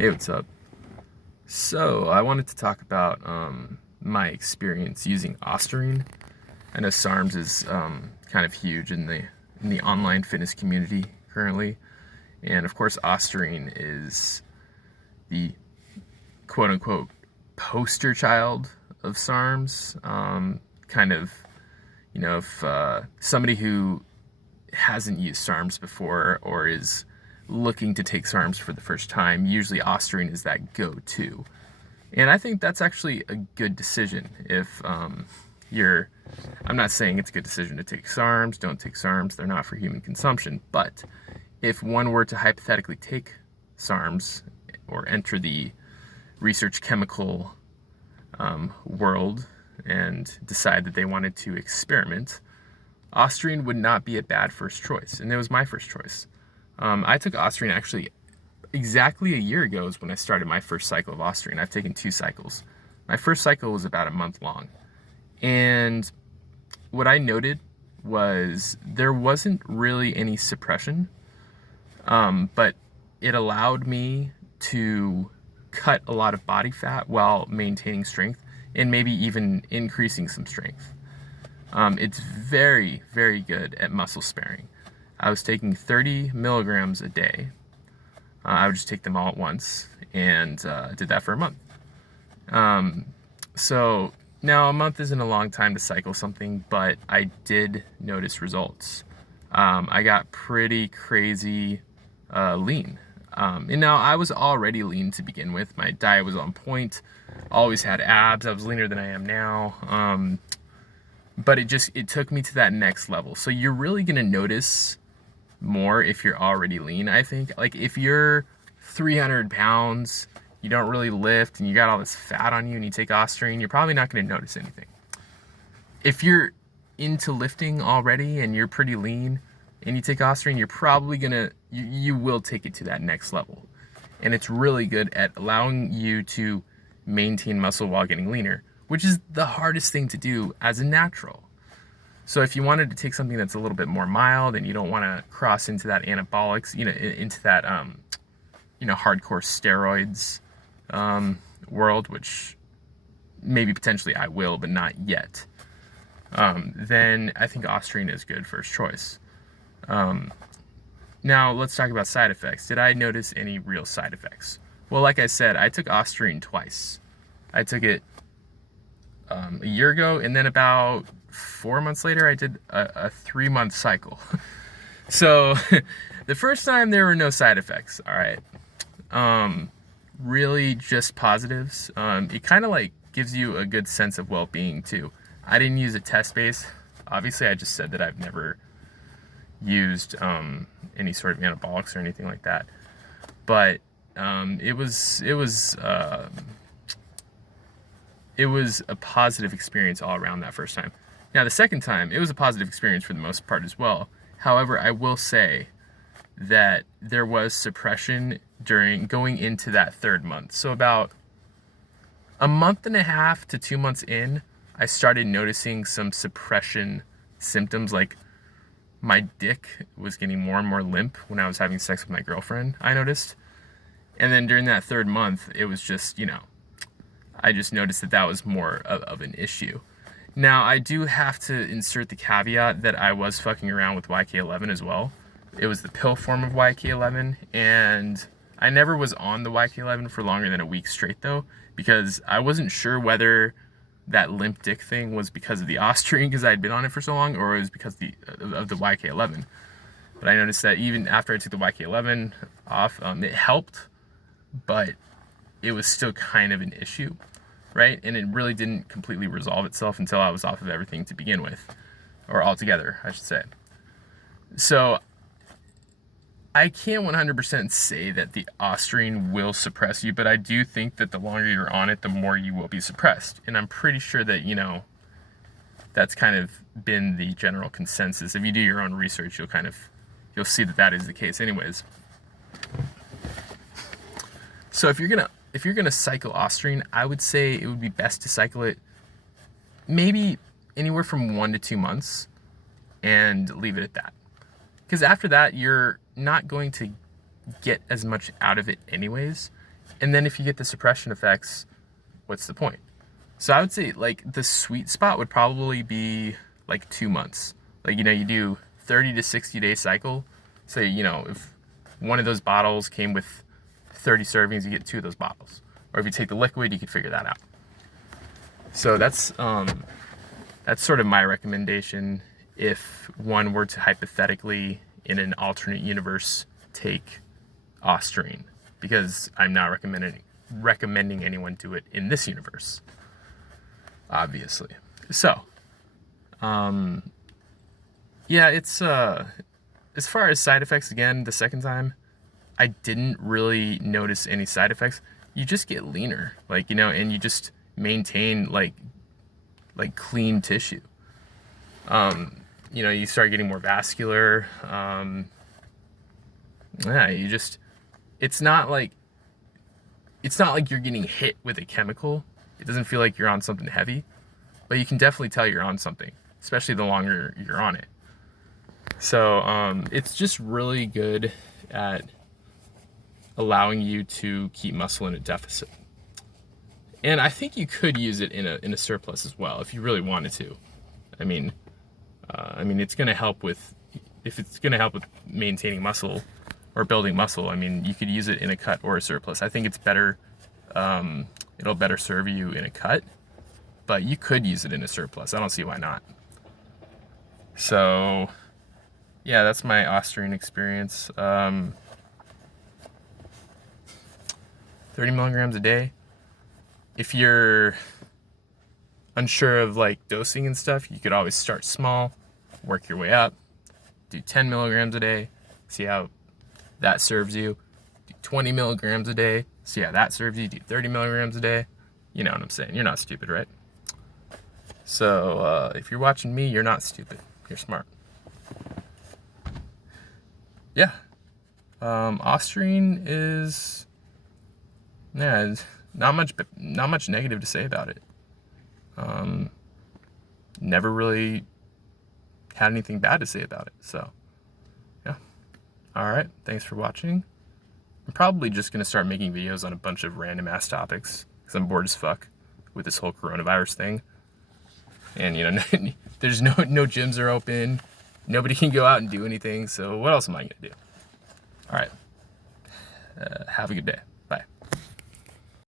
Hey, what's up? So, I wanted to talk about my experience using Ostarine. I know SARMS is kind of huge in the online fitness community currently, and of course, Ostarine is the quote unquote poster child of SARMS. Kind of, if somebody who hasn't used SARMS before or is looking to take SARMS for the first time, usually Ostarine is that go-to. And I think that's actually a good decision. If I'm not saying it's a good decision to take SARMS, don't take SARMS, they're not for human consumption. But if one were to hypothetically take SARMS or enter the research chemical world and decide that they wanted to experiment, Ostarine would not be a bad first choice. And it was my first choice. I took Ostarine actually exactly a year ago is when I started my first cycle of Ostarine. I've taken 2 cycles. My first cycle was about a month long. And what I noted was there wasn't really any suppression, but it allowed me to cut a lot of body fat while maintaining strength and maybe even increasing some strength. It's very, very good at muscle sparing. I was taking 30 milligrams a day. I would just take them all at once and did that for a month. So now a month isn't a long time to cycle something, but I did notice results. I got pretty crazy lean. And now I was already lean to begin with. My diet was on point, always had abs. I was leaner than I am now. But it took me to that next level. So you're really gonna notice more if you're already lean, I think. Like if you're 300 pounds, you don't really lift, and you got all this fat on you and you take Ostarine, you're probably not gonna notice anything. If you're into lifting already and you're pretty lean and you take Ostarine, you're probably you will take it to that next level. And it's really good at allowing you to maintain muscle while getting leaner, which is the hardest thing to do as a natural. So if you wanted to take something that's a little bit more mild and you don't want to cross into that anabolics, into that, hardcore steroids world, which maybe potentially I will, but not yet, then I think Ostarine is good first choice. Now let's talk about side effects. Did I notice any real side effects? Well, like I said, I took Ostarine twice. I took it a year ago, and then about 4 months later, I did a 3-month cycle. So the first time there were no side effects. All right. Really just positives. It kind of like gives you a good sense of well-being too. I didn't use a test base. Obviously, I just said that I've never used any sort of anabolics or anything like that. But it was a positive experience all around that first time. Now, the second time, it was a positive experience for the most part as well. However, I will say that there was suppression during going into that 3rd month. So about a month and a half to 2 months in, I started noticing some suppression symptoms, like my dick was getting more and more limp when I was having sex with my girlfriend, I noticed. And then during that 3rd month, it was just, I just noticed that was more of an issue. Now, I do have to insert the caveat that I was fucking around with YK11 as well. It was the pill form of YK11, and I never was on the YK11 for longer than a week straight, though, because I wasn't sure whether that limp dick thing was because of the Ostarine, because I had been on it for so long, or it was because of the YK11. But I noticed that even after I took the YK11 off, it helped, but it was still kind of an issue. Right? And it really didn't completely resolve itself until I was off of everything to begin with. Or altogether, I should say. So, I can't 100% say that the Ostarine will suppress you, but I do think that the longer you're on it, the more you will be suppressed. And I'm pretty sure that, that's kind of been the general consensus. If you do your own research, you'll see that is the case anyways. So if you're gonna cycle Ostarine, I would say it would be best to cycle it maybe anywhere from 1 to 2 months and leave it at that. Because after that, you're not going to get as much out of it anyways. And then if you get the suppression effects, what's the point? So I would say like the sweet spot would probably be like 2 months. Like, you know, you do 30 to 60 day cycle. So, you know, if one of those bottles came with 30 servings, you get 2 of those bottles. Or if you take the liquid, you could figure that out. So that's sort of my recommendation if one were to hypothetically, in an alternate universe, take Ostarine, because I'm not recommending anyone do it in this universe, obviously. So, yeah, it's as far as side effects, again, the second time, I didn't really notice any side effects. You just get leaner, like, you know, and you just maintain like clean tissue. You know, you start getting more vascular. Yeah, it's not like you're getting hit with a chemical. It doesn't feel like you're on something heavy, but you can definitely tell you're on something, especially the longer you're on it. So it's just really good at allowing you to keep muscle in a deficit. And I think you could use it in a surplus as well if you really wanted to. I mean, it's going to help with, if it's going to help with maintaining muscle or building muscle. I mean, you could use it in a cut or a surplus. I think it's better. It'll better serve you in a cut, but you could use it in a surplus. I don't see why not. So, yeah, that's my Ostarine experience. 30 milligrams a day. If you're unsure of like dosing and stuff, you could always start small, work your way up, do 10 milligrams a day, see how that serves you. Do 20 milligrams a day, see how that serves you. Do 30 milligrams a day. You know what I'm saying? You're not stupid, right? So if you're watching me, you're not stupid. You're smart. Yeah. Ostarine is, yeah, not much negative to say about it. Never really had anything bad to say about it. So, yeah. All right. Thanks for watching. I'm probably just going to start making videos on a bunch of random ass topics because I'm bored as fuck with this whole coronavirus thing. And, you know, there's no gyms are open. Nobody can go out and do anything. So what else am I going to do? All right. Have a good day.